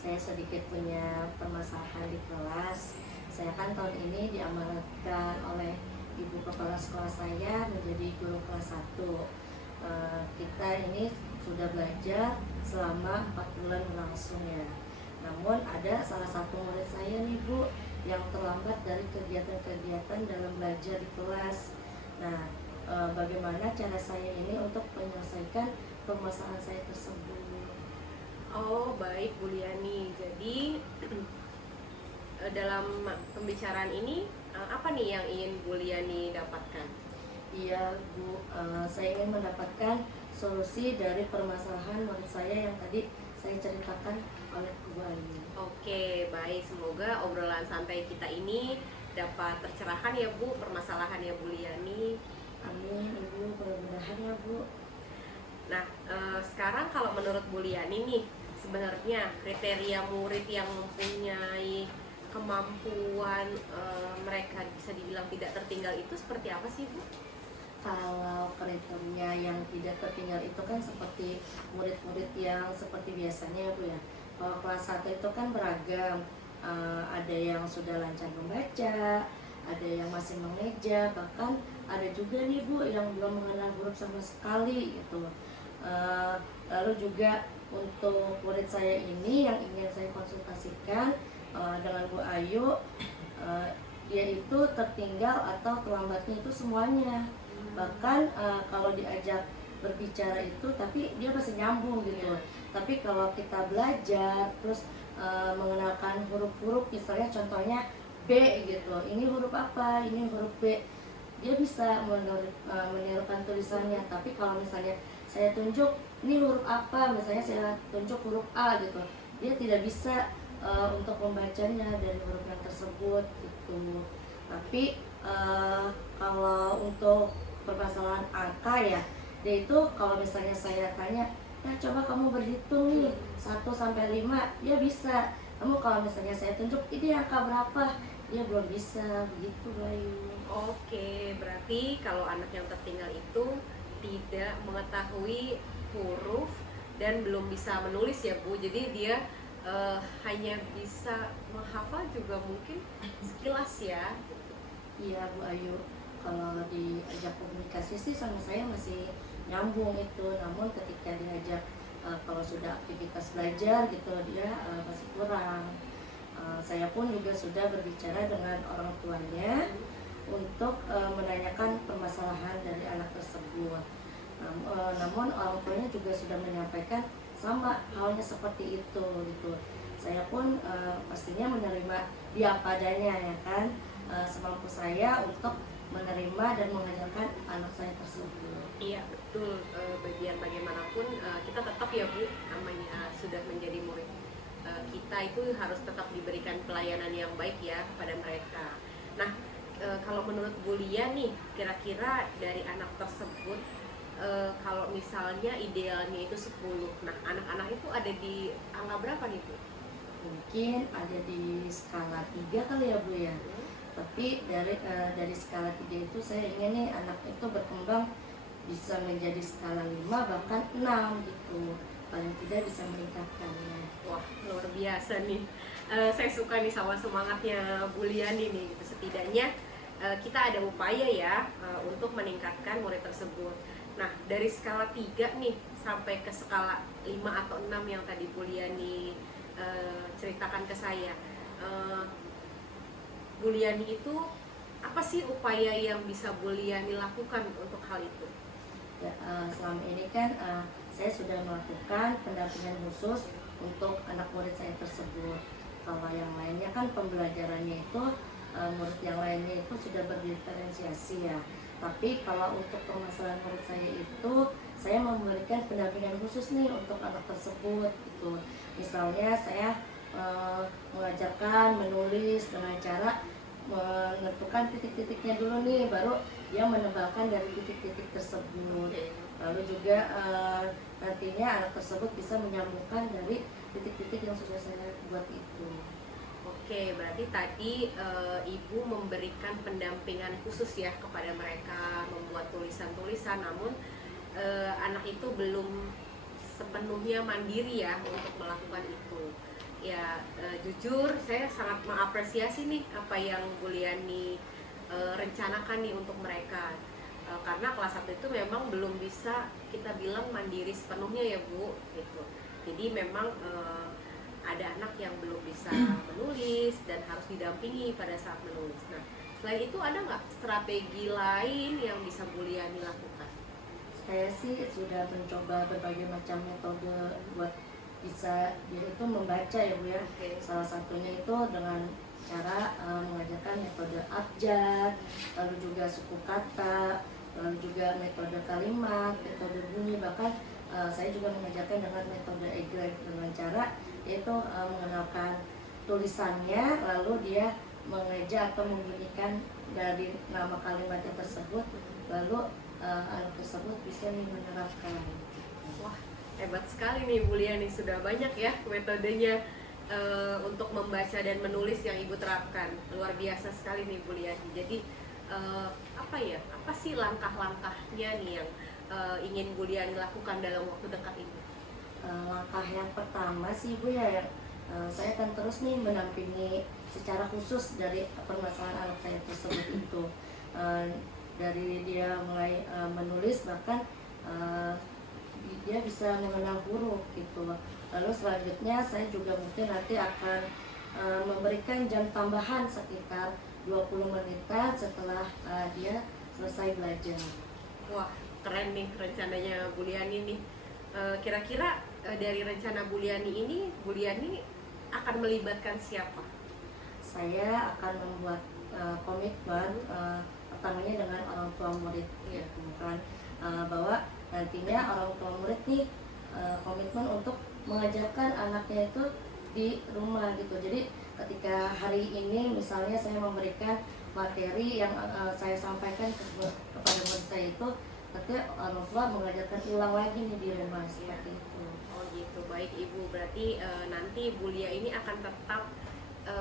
Saya sedikit punya permasalahan di kelas. Saya kan tahun ini diamanatkan oleh ibu kepala sekolah saya menjadi guru kelas 1. Kita ini sudah belajar selama 4 bulan berlangsung ya. Namun ada salah satu murid saya nih Bu yang terlambat dari kegiatan-kegiatan dalam belajar di kelas. Nah, bagaimana cara saya ini untuk menyelesaikan permasalahan saya tersebut? Oh baik Bu Liani, jadi dalam pembicaraan ini apa nih yang ingin Bu Liani dapatkan? Iya Bu, saya ingin mendapatkan solusi dari permasalahan murid saya yang tadi saya ceritakan oleh Bu Ayu. Oke baik, semoga obrolan santai kita ini dapat tercerahkan ya Bu permasalahan ya Bu Liani. Amin Ibu, mudah-mudahan ya Bu. Nah sekarang kalau menurut Bu Liani nih, sebenarnya kriteria murid yang mempunyai kemampuan mereka bisa dibilang tidak tertinggal itu seperti apa sih Bu? Kalau kriteria yang tidak tertinggal itu kan seperti murid-murid yang seperti biasanya ya Bu ya. Kalau kelas 1 itu kan beragam, ada yang sudah lancar membaca, ada yang masih mengeja, bahkan ada juga nih Bu yang belum mengenal huruf sama sekali gitu. Lalu juga untuk murid saya ini yang ingin saya konsultasikan dengan Bu Ayu, dia itu tertinggal atau terlambatnya itu semuanya. Bahkan kalau diajak berbicara itu tapi dia masih nyambung gitu. Tapi kalau kita belajar terus mengenalkan huruf-huruf, misalnya contohnya B gitu, ini huruf apa, ini huruf B, dia bisa menirukan tulisannya. Tapi kalau misalnya saya tunjuk ini huruf apa, misalnya saya tunjuk huruf A gitu, dia tidak bisa untuk membacanya dari huruf yang tersebut gitu. Tapi kalau untuk permasalahan angka ya, dia itu kalau misalnya saya tanya, nah coba kamu berhitung nih 1 sampai 5, dia bisa. Kamu kalau misalnya saya tunjuk ini angka berapa, dia belum bisa, begitu Bayu. Oke, berarti kalau anak yang tertinggal itu tidak mengetahui huruf dan belum bisa menulis ya Bu. Jadi dia hanya bisa menghafal juga mungkin sekilas ya. Iya Bu Ayu, kalau diajak komunikasi sih sama saya masih nyambung itu. Namun ketika diajak kalau sudah aktivitas belajar gitu, dia masih kurang. Saya pun juga sudah berbicara dengan orang tuanya untuk menanyakan permasalahan dari anak tersebut. Namun orang tuanya juga sudah menyampaikan sama halnya seperti itu gitu. Saya pun pastinya menerima dia padanya ya kan, semampu saya untuk menerima dan mengajarkan anak saya tersebut. Iya betul, bagian bagaimanapun kita tetap ya Bu, namanya sudah menjadi murid, kita itu harus tetap diberikan pelayanan yang baik ya kepada mereka. Nah kalau menurut Bu Lia nih, kira-kira dari anak tersebut kalau misalnya idealnya itu 10, nah anak-anak itu ada di angka berapa nih Bu? Mungkin ada di skala 3 kali ya Bu ya. Tapi dari skala 3 itu saya ingin nih anak itu berkembang bisa menjadi skala 5 bahkan 6 gitu. Paling tidak bisa meningkatkannya. Wah luar biasa nih, saya suka nih sama semangatnya Bu Liani nih gitu. Setidaknya kita ada upaya ya untuk meningkatkan murid tersebut. Nah dari skala 3 nih sampai ke skala 5 atau 6 yang tadi Bu Liani ceritakan ke saya, Bu Liani itu apa sih upaya yang bisa Bu Liani lakukan untuk hal itu? Ya, selama ini kan saya sudah melakukan pendampingan khusus untuk anak murid saya tersebut. Kalau yang lainnya kan pembelajarannya itu murid yang lainnya itu sudah berdiferensiasi ya. Tapi kalau untuk permasalahan murid saya itu, saya memberikan pendampingan khusus nih untuk anak tersebut gitu. Misalnya saya mengajarkan menulis dengan cara menentukan titik-titiknya dulu nih, baru dia menebalkan dari titik-titik tersebut. Lalu juga nantinya anak tersebut bisa menyambungkan dari titik-titik yang sudah saya buat itu. Oke, berarti tadi Ibu memberikan pendampingan khusus ya kepada mereka membuat tulisan-tulisan, namun anak itu belum sepenuhnya mandiri ya untuk melakukan itu. Ya, jujur saya sangat mengapresiasi nih apa yang Bu Liani rencanakan nih untuk mereka. Karena kelas 1 itu memang belum bisa kita bilang mandiri sepenuhnya ya Bu gitu. Jadi memang ada anak yang belum bisa menulis dan harus didampingi pada saat menulis. Nah, selain itu ada nggak strategi lain yang bisa Bu Liani lakukan? Saya sih sudah mencoba berbagai macam metode buat bisa dia itu membaca ya Bu ya. Salah satunya itu dengan cara mengajarkan metode abjad, lalu juga suku kata, lalu juga metode kalimat, metode bunyi, bahkan saya juga mengajarkan dengan metode egreg dengan cara yaitu mengenalkan tulisannya, lalu dia mengeja atau membunyikan dari nama kalimatnya tersebut, lalu anak tersebut bisa menerapkan. Wah, hebat sekali nih Bu Liani, sudah banyak ya metodenya untuk membaca dan menulis yang Ibu terapkan. Luar biasa sekali nih Bu Liani. Jadi apa sih langkah-langkahnya nih yang ingin Bu Liani lakukan dalam waktu dekat ini? Langkah yang pertama sih Bu ya, saya akan terus nih mendampingi secara khusus dari permasalahan anak saya tersebut itu. Dari dia mulai menulis, bahkan dia bisa mengenal huruf gitu. Lalu selanjutnya saya juga mungkin nanti akan memberikan jam tambahan sekitar 20 menitan setelah dia selesai belajar. Wah, keren nih rencananya Bu Liani nih. Kira-kira dari rencana Bu Liani ini, Bu Liani akan melibatkan siapa? Saya akan membuat komitmen pertamanya dengan orang tua murid, Iya. kan, bahwa nantinya orang tua murid nih komitmen untuk mengajarkan anaknya itu di rumah gitu. Jadi ketika hari ini misalnya saya memberikan materi yang saya sampaikan kepada murid saya itu, ketika orang tua mengajarkan ulang lagi nih di rumah seperti itu. Oh gitu, baik Ibu. Berarti nanti Bu Lia ini akan tetap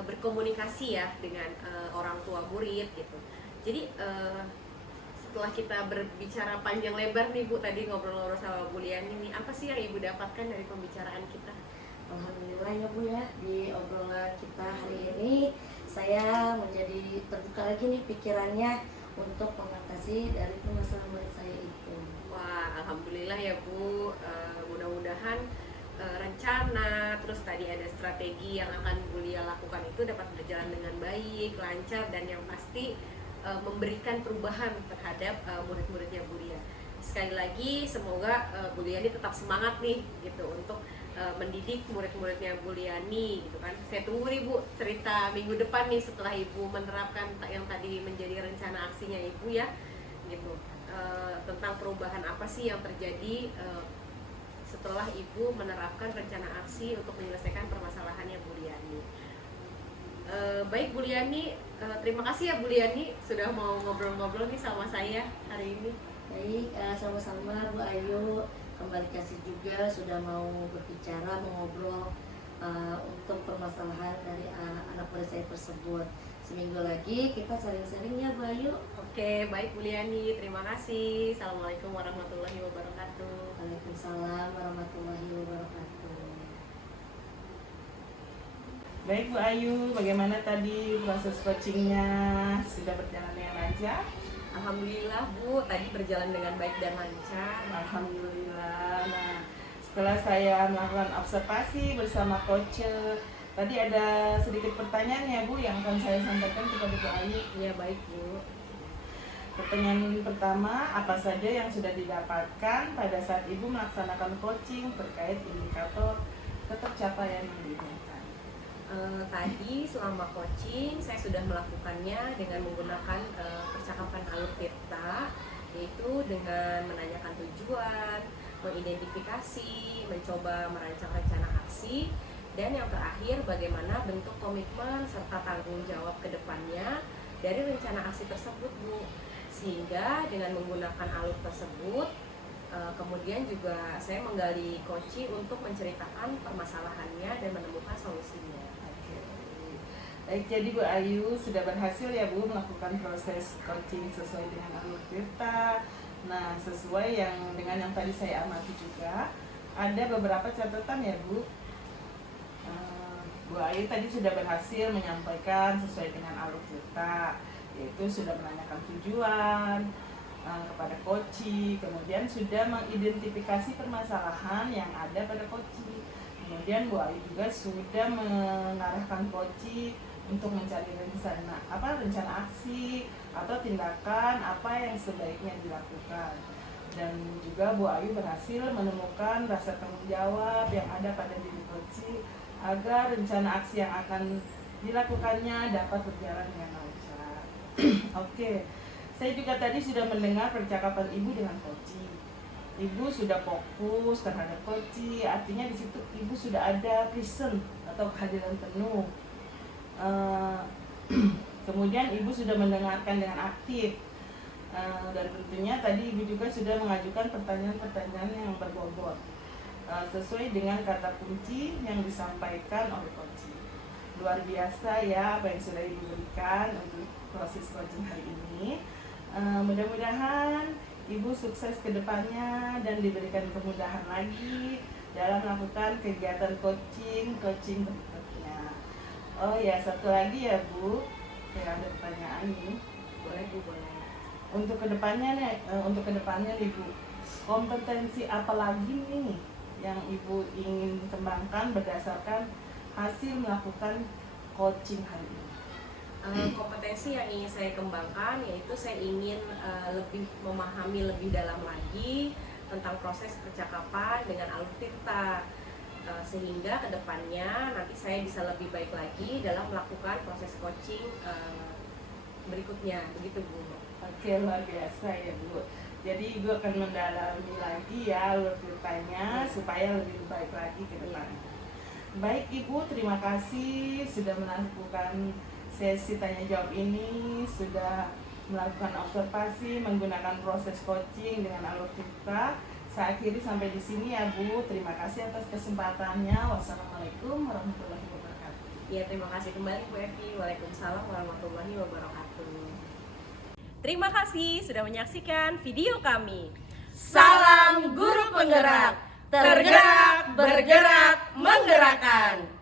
berkomunikasi ya dengan orang tua murid gitu. Jadi setelah kita berbicara panjang lebar nih Bu, tadi ngobrol-ngobrol sama Bu Liani nih, apa sih yang Ibu dapatkan dari pembicaraan kita? Alhamdulillah ya Bu ya, di obrolan kita hari ini saya menjadi terbuka lagi nih pikirannya untuk mengatasi dari permasalahan murid saya itu. Wah, alhamdulillah ya Bu. Mudah-mudahan rencana, terus tadi ada strategi yang akan Bu Lia lakukan itu dapat berjalan dengan baik, lancar, dan yang pasti memberikan perubahan terhadap murid-muridnya Bu Lia. Sekali lagi semoga Bu Liani tetap semangat nih gitu untuk mendidik murid-muridnya Bu Liani gitu kan. Saya tunggu nih Bu cerita minggu depan nih setelah Ibu menerapkan yang tadi menjadi rencana aksinya Ibu ya gitu. Tentang perubahan apa sih yang terjadi setelah Ibu menerapkan rencana aksi untuk menyelesaikan permasalahannya Bu Liani. Baik Bu Liani, terima kasih ya Bu Liani sudah mau ngobrol-ngobrol nih sama saya hari ini. Baik, sama-sama Bu Ayu, kembali kasih juga sudah mau berbicara, mengobrol untuk permasalahan dari anak murid saya tersebut. Seminggu lagi kita sharing-sharing ya Bu Ayu. Oke, baik Bu Liani, terima kasih. Assalamualaikum warahmatullahi wabarakatuh. Waalaikumsalam warahmatullahi wabarakatuh. Baik Bu Ayu, bagaimana tadi proses coachingnya? Sudah berjalan dengan lancar? Alhamdulillah Bu, tadi berjalan dengan baik dan lancar. Alhamdulillah. Nah, setelah saya melakukan observasi bersama coach Tadi ada sedikit pertanyaan ya Bu yang akan saya sampaikan kepada Bu Ayu. Ya baik Bu. Pertanyaan pertama, apa saja yang sudah didapatkan pada saat Ibu melaksanakan coaching terkait indikator ketercapaian yang diinginkan? Tadi selama coaching saya sudah melakukannya dengan menggunakan percakapan alur tirta, yaitu dengan menanyakan tujuan, mengidentifikasi, mencoba merancang rencana aksi, dan yang terakhir bagaimana bentuk komitmen serta tanggung jawab ke depannya dari rencana aksi tersebut Bu. Sehingga dengan menggunakan alur tersebut kemudian juga saya menggali coaching untuk menceritakan permasalahannya dan menemukan solusinya. Oke. Baik, jadi Bu Ayu sudah berhasil ya Bu melakukan proses coaching sesuai dengan alur tirta. Nah, sesuai dengan yang tadi saya amati juga, ada beberapa catatan ya Bu. Bu Ayu tadi sudah berhasil menyampaikan sesuai dengan alur tirta, yaitu sudah menanyakan tujuan kepada coaching, kemudian sudah mengidentifikasi permasalahan yang ada pada coaching. Kemudian Bu Ayu juga sudah mengarahkan coaching untuk mencari rencana aksi atau tindakan apa yang sebaiknya dilakukan. Dan juga Bu Ayu berhasil menemukan rasa tanggung jawab yang ada pada diri coaching agar rencana aksi yang akan dilakukannya dapat berjalan dengan lancar. Oke, saya juga tadi sudah mendengar percakapan Ibu dengan coaching. Ibu sudah fokus terhadap coaching, artinya di situ Ibu sudah ada present atau kehadiran penuh. Kemudian Ibu sudah mendengarkan dengan aktif. Dan tentunya tadi Ibu juga sudah mengajukan pertanyaan-pertanyaan yang berbobot sesuai dengan kata kunci yang disampaikan oleh coaching. Luar biasa ya apa yang sudah Ibu berikan untuk proses coaching hari ini. Mudah-mudahan Ibu sukses ke depannya dan diberikan kemudahan lagi dalam melakukan kegiatan coaching berikutnya. Oh ya, satu lagi ya Bu, saya ada pertanyaan nih. Boleh Bu, boleh. Untuk kedepannya nih Bu, kompetensi apa lagi nih yang Ibu ingin kembangkan berdasarkan hasil melakukan coaching hari ini? Kompetensi yang ingin saya kembangkan yaitu saya ingin lebih memahami lebih dalam lagi tentang proses percakapan dengan alur tirta, sehingga kedepannya nanti saya bisa lebih baik lagi dalam melakukan proses coaching berikutnya, begitu Bu. Oke, luar biasa ya Bu. Jadi Ibu akan mendalami lagi ya alur tirtanya supaya lebih baik lagi ke depannya. Baik Ibu, terima kasih sudah melakukan sesi tanya jawab ini, sudah melakukan observasi menggunakan proses coaching dengan alur tirta. Saya akhiri sampai di sini ya Bu. Terima kasih atas kesempatannya. Wassalamualaikum warahmatullahi wabarakatuh. Ya, terima kasih kembali Bu Evi. Waalaikumsalam warahmatullahi wabarakatuh. Terima kasih sudah menyaksikan video kami. Salam guru penggerak, tergerak, bergerak, menggerakkan.